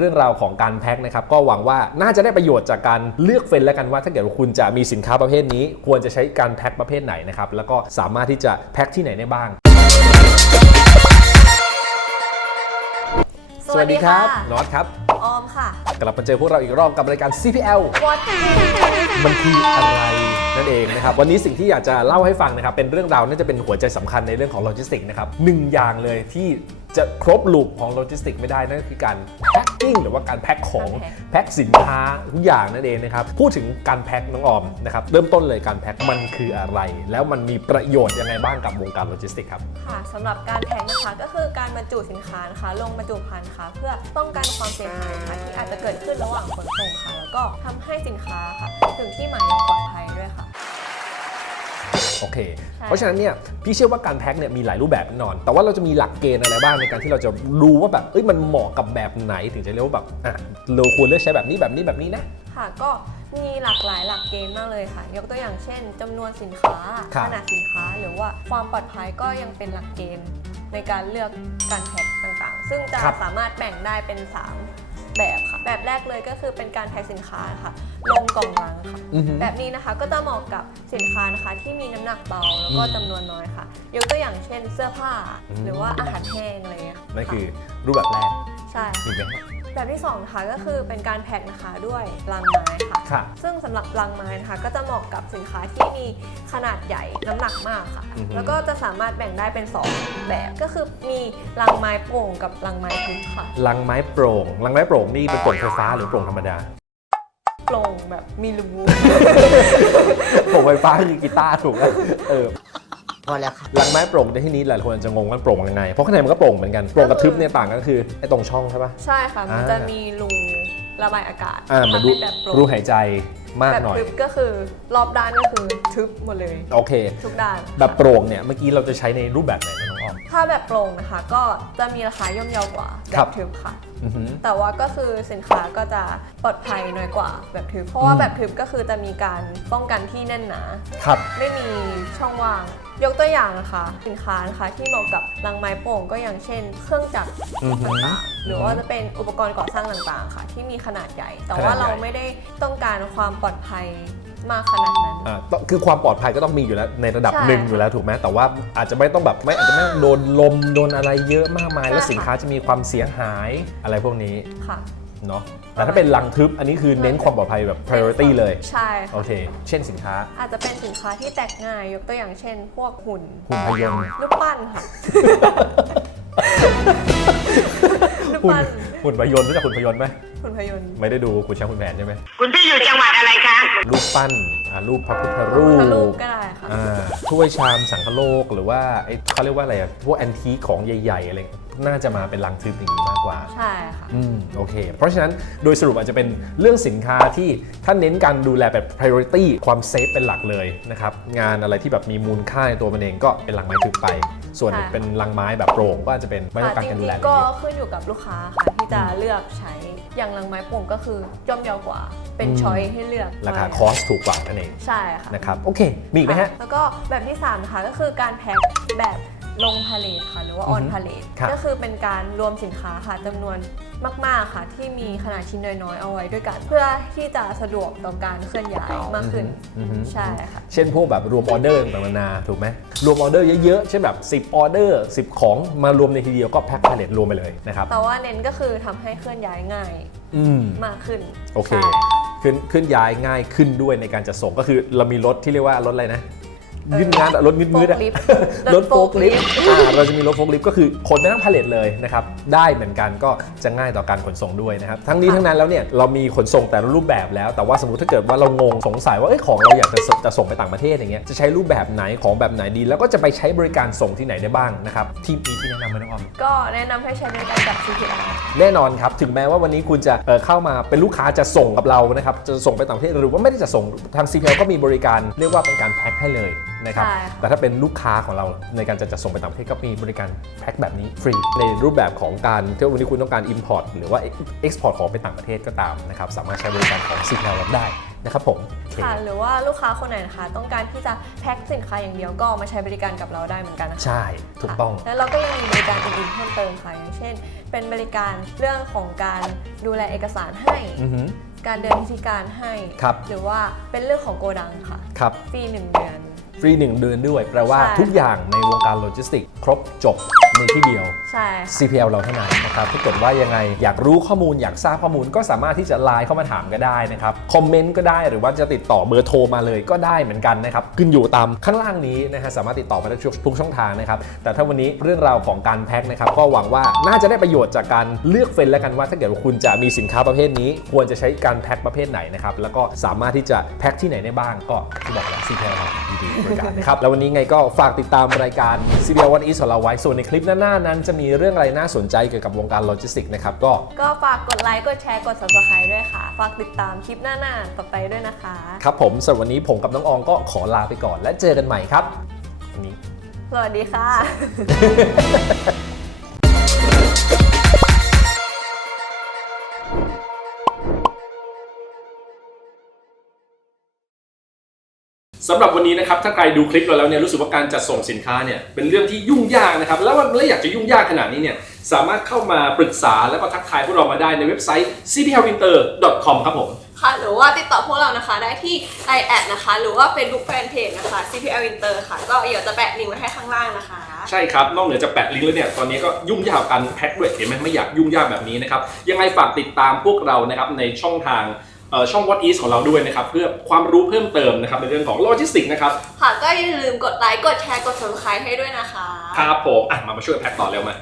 เรื่องราวของการแพ็คนะครับก็หวังว่าน่าจะได้ประโยชน์จากการเลือกเฟ้นแล้วกันว่า ถ้าเกิดว่าคุณจะมีสินค้าประเภทนี้ ควรจะใช้การแพ็คประเภทไหนนะครับแล้วก็สามารถที่จะแพ็คที่ไหนได้บ้าง สวัสดีค่ะน็อตครับ ออมค่ะ กลับมาเจอพวกเราอีกรอบกับรายการ CPL What มันคืออะไรนั่นเองนะครับวันนี้สิ่งที่อยากจะเล่าให้ฟังนะครับเป็นเรื่องราวน่าจะเป็นหัวใจสำคัญในเรื่องของโลจิสติกส์นะครับหนึ่งอย่างเลยที่ จะครบลูปของโลจิสติกส์ไม่ได้นั่นก็คือการแพ็คกิ้งหรือว่าการแพ็คของการแพ็คแพ็คสินค้าทุกอย่างนั่นเองนะครับพูดถึงการแพ็คน้องออมนะครับเริ่มต้นเลยการแพ็คมันคืออะไร แล้วมันมีประโยชน์ยังไงบ้างกับวงการโลจิสติกส์ครับค่ะสำหรับการแพ็คนะคะก็คือการบรรจุสินค้านะคะลงบรรจุภัณฑ์ค่ะเพื่อป้องกันความเสียหายค่ะที่อาจจะเกิดขึ้นระหว่างขนส่งค่ะแล้วก็ทำให้สินค้าค่ะถึงที่หมายอย่างปลอดภัยด้วยค่ะโอ เคใช่เพราะฉะนั้นเนี่ยพี่เชื่อว่าการแพ็คเนี่ยมีหลายรูปแบบแน่นอน แต่ว่าเราจะมีหลักเกณฑ์อะไรบ้างในการที่เราจะรู้ว่าแบบเอ้ยมันเหมาะกับแบบไหนถึงจะเรียกว่าแบบอะเราควรเลือกใช้แบบนี้แบบนี้แบบนี้นะ ค่ะก็มีหลากหลายหลักเกณฑ์มากเลยค่ะ ยกตัวอย่างเช่นจำนวนสินค้าครับ ขนาดสินค้าหรือว่าความปลอดภัยก็ยังเป็นหลักเกณฑ์ในการเลือกการแพ็คต่างๆ ซึ่งจะสามารถแบ่งได้เป็น 3 แบบค่ะแบบแรกเลยก็คือเป็นการแพ็คสินค้าค่ะลงกล่องลังค่ะ อือฮึ แบบนี้นะคะก็จะเหมาะกับสินค้านะคะที่มีน้ำหนักเบาแล้วก็อืมจำนวนน้อยค่ะ ยกตัวอย่างเช่นเสื้อผ้าอืมหรือว่าอาหารแห้งอะไรเงี้ยนั่นคือรูปแบบแรกใช่ ถูกไหม แบบที่สองนะคะก็คือเป็นการแพ็คนะคะด้วยลังไม้ค่ะค่ะ ซึ่งสำหรับลังไม้นะคะก็จะเหมาะกับสินค้าที่มีขนาดใหญ่น้ำหนักมากค่ะ อือฮึ แล้วก็จะสามารถแบ่งได้เป็น 2 แบบก็คือมีลังไม้โปร่งกับลังไม้ทึบค่ะลังไม้โปร่ง ลังไม้โปร่งนี่เป็นโปร่งไฟฟ้าหรือโปร่งธรรมดา โปร่งแบบมีรู โปร่งไฟฟ้าคือกีตาร์ถูกไหมเออ พอแล้วค่ะลังไม้โปร่งในที่นี้หลายคนอาจจะงงว่าโปร่งยังไง เพราะข้างในมันก็โปร่งเหมือนกัน โปร่งกับทึบเนี่ยต่างกันก็คือไอ้ตรงช่องใช่ปะ ใช่ค่ะ มันอ่า จะมีรูระบายอากาศอ่ามันถ้ารูเป็นแบบโปร่งรูหายใจมากแบบหน่อย ทึบก็คือรอบด้านก็คือทึบหมดเลย โอเค ทุกด้าน แบบโปร่งเนี่ยเมื่อกี้เราจะใช้ในรูปแบบไหนนะน้องออม ถ้าแบบโปร่งนะคะ ก็จะมีราคาย่อมเยาวกว่าแบครับบ ทึบค่ะ อือหือ แต่ว่าก็คือสินค้าก็จะปลอดภัยน้อยกว่าแบบทึบ เพราะว่าอืม แบบทึบก็คือจะมีการป้องกันที่แน่นหนา ครับ ไม่มีช่องว่าง ยกตัวอย่างนะคะสินค้านะคะที่เหมาะกับรังไม้โป่งก็อย่างเช่น เครื่องจักรอือหือต่างๆหรือว่าจะเป็นอุปกรณ์ก่อสร้างต่างๆ ค่ะ ที่มีขนาดใหญ่ แต่ขนาดว่าใหญ่เราไม่ได้ต้องการความปลอดภัยมากขนาดนั้น อ่าต้องคือความปลอดภัยก็ต้องมีอยู่แล้วในระดับใช่หนึ่งอยู่แล้วถูกไหมแต่ว่าอาจจะไม่ต้องแบบไม่อาจจะไม่โดนลมโดนอะไรเยอะมากมายใช่แล้วค่ะ สินค้าจะมีความเสียหายอะไรพวกนี้ ค่ะ เนาะแต่ถ้าเป็นลังทึบอันนี้คือเน้นความปลอดภัยแบบ priority เลย ใช่โอค่ะเค เช่นสินค้า อาจจะเป็นสินค้าที่แตกง่ายยกตัวอย่างเช่น พวกหุ่นหุ่นพยนต์ รูปปั้นค่ะ รูปหุ่นปั้นหุ่นพยนต์รู้จักหุ่นพยนต์ไหมหุ่นพยนต์ ไม่ได้ดูขุนช้างขุนแผนใช่ไหมคุณพี่อยู่จังหวัดอะไรคะ รูปปั้นอ่ารูปพระพุทธรูพระรูปปก็ได้ค่ะ อ่าถ้วยชามสังคโลกหรือว่าไอ้เขาเรียกว่าอะไรอะพวกแอนทีของใหญ่ๆอะไร น่าจะมาเป็นลังทึบอย่างนี้มากกว่า ใช่ค่ะ อืมโอเค เพราะฉะนั้นโดยสรุปอาจจะเป็นเรื่องสินค้าที่ถ้าเน้นการดูแลแบบ priority ความเซฟเป็นหลักเลยนะครับ งานอะไรที่แบบมีมูลค่าในตัวมันเองก็เป็นลังไม้ทึบไป ส่วนใช่ เป็นลังไม้แบบโปร่งก็อาจจะเป็นไม่ต้องการการดูแลจอะไรริงๆก็เยอะขึ้นอยู่กับลูกค้าค่ะที่จะเลือกใช้ อย่างลังไม้โป่งก็คือย่อมเยาวกว่า เป็นอืมช้อยให้เลือกราคาไว้คอสถูกกว่านั่นเองใช่ค่ะ นะครับโอเค มีอีกไหมฮะค่แล้วก็แบบที่3นะคะก็คือการแพ็คแบบ ลงพาเลทค่ะ หรือว่าออนอือฮึพาเลทครับ ก็คือเป็นการรวมสินค้าค่ะจำนวนมาก ๆ ค่ะ ที่มีขนาดชิ้นน้อย ๆ เอาไว้ด้วยกัน เพื่อที่จะสะดวกต่อการเคลื่อนย้ายมากขึ้นอือฮึ ใช่ค่ะ เช่นพวกแบบรวมออเดอร์ต่างๆนานาถูกไหมรวมออเดอร์เยอะๆเช่นแบบ 10 ออเดอร์ 10 ของมารวมในทีเดียวก็แพ็คพาเลตรวมไปเลยนะครับ แต่ว่าเน้นก็คือทำให้เคลื่อนย้ายง่ายอืม มากขึ้นโอเค ใช่ขึ้นขึ้นย้ายง่ายขึ้นด้วยในการจัดส่งก็คือเรามีรถที่เรียกว่ารถอะไรนะเออ ยืดงานอะรถงืดงืดอะโฟล์คลิฟต์รถโฟล์คลิฟรต์ถโฟล์คลิฟต์อ่าเราจะมีรถโฟล์คลิฟต์ก็คือขนไปทั้งพาเลทเลยนะครับได้เหมือนกันก็จะง่ายต่อการขนส่งด้วยนะครับทั้งนี้ทั้งนั้นแล้วเนี่ยเรามีขนส่งแต่ละรูปแบบแล้ว แต่ว่าสมมติถ้าเกิดว่าเรางงสงสัยว่าเอ้ยของเราอยากจะสจะส่งไปต่างประเทศอย่างเงี้ยจะใช้รูปแบบไหนของแบบไหนดี แล้วก็จะไปใช้บริการส่งที่ไหนได้บ้างนะครับที่มีที่แนะนำไหมน้องออมก็แนะนำให้ใช้บริการกับ CPR แน่นอนครับถึงแม้ว่าวันนี้คุณจะเอ่อเข้ามาเป็นลูกค้าจะส่งกับเรานะครับจะส่งไปต่างประเทศหรือว่าไม่ได้จะส่งทาง CPL ก็มีบริการเรียกว่าเป็นการแพ็คให้เลยนะครับ ใช่ค่ะแต่ถ้าเป็นลูกค้าของเราในการจะจะส่งไปต่างประเทศก็มีบริการแพ็คแบบนี้ฟรี ในรูปแบบของการที่วันนี้คุณต้องการ Import หรือว่า Export ของไปต่างประเทศก็ตามนะครับ สามารถใช้บริการของ CPL ได้นะครับผมโอเค ค่ะหรือว่าลูกค้าคนไหนนะคะ ต้องการที่จะแพ็คสินค้าอย่างเดียวก็มาใช้บริการกับเราได้เหมือนกันนะคะ ใช่ ถูกต้อง ค่ะแล้วเราก็ยังมีบริการอื่นๆเพิ่มเติมค่ะอย่างเช่น เป็นบริการเรื่องของการดูแลเอกสารให้ อือหือ การเดินพิธีการให้ ครับ หรือว่าเป็นเรื่องของโกดังค่ะ ครับ ฟรีหนึ่งเดือน ฟรีหนึ่งเดือนด้วย แปลว่าใช่ ทุกอย่างในวงการโลจิสติกส์ครบจบในที่เดียว ใช่ค่ะ CPL เราเท่านั้นนะครับถ้าเกิดว่ายังไงอยากรู้ข้อมูลอยากทราบข้อมูลก็สามารถที่จะไลน์เข้ามาถามก็ได้นะครับ คอมเมนต์ก็ได้หรือว่าจะติดต่อเบอร์โทรมาเลยก็ได้เหมือนกันนะครับ ขึ้นอยู่ตามข้างล่างนี้นะฮะสามารถติดต่อมาได้ทุกช่องทางนะครับ แต่ถ้าวันนี้เรื่องราวของการแพ็คนะครับ ก็หวังว่าน่าจะได้ประโยชน์จากการเลือกเฟ้นแล้วกันว่า ถ้าเกิดว่าคุณจะมีสินค้าประเภทนี้ ควรจะใช้การแพ็คประเภทไหนนะครับแล้วก็สามารถที่จะแพ็คที่ไหนได้บ้างก็ที่บอกแล้ว CPL เรายินดีบริการนะครับ แล้ววันนี้ไงก็ฝากติดตามรายการ CPL One East ของเราไว้ ส่วนในคลิปหน้าๆนั้นจะมีเรื่องอะไรน่าสนใจเกี่ยวกับวงการโลจิสติกส์นะครับ ก็ก็ฝากกดไลค์ กดแชร์ กด subscribe ด้วยค่ะ ฝากติดตามคลิปหน้าๆต่อไปด้วยนะคะ ครับผมสำหรับวันนี้ผมกับน้องอองก็ขอลาไปก่อน และเจอกันใหม่ครับวันนี้สวัสดีค่ะ สำหรับวันนี้นะครับถ้าใครดูคลิปเราแล้วเนี่ยรู้สึกว่าการจัดส่งสินค้าเนี่ยเป็นเรื่องที่ยุ่งยากนะครับแล้วแล้วอยากจะยุ่งยากขนาดนี้เนี่ยสามารถเข้ามาปรึกษาแล้วก็ทักทายพวกเรามาได้ในเว็บไซต์ cplwinter.com ครับผม ค่ะหรือว่าติดต่อพวกเรานะคะได้ที่ i อ d นะคะ หรือว่า Facebook Fanpage นะคะ CPL Winter ค่ะ ก็เดี๋ยวจะแปะลิงก์ไว้ให้ข้างล่างนะคะ ใช่ครับ นอกเหนือจากแปะลิงก์แล้วเนี่ย ตอนนี้ก็ยุ่งยากกับการแพ็คด้วยเห็นไหมไม่อยากยุ่งยากแบบนี้นะครับ ยังไงฝากติดตามพวกเรานะครับในช่องทางเอ่อ ช่อง What Is ของเราด้วยนะครับ เพื่อความรู้เพิ่มเติมนะครับในเรื่องของโลจิสติกส์นะครับ ค่ะก็อย่าลืมกดไลค์กดแชร์กด subscribe ให้ด้วยนะคะ ครับผมอะมามาช่วยแพ็คต่อเร็วมา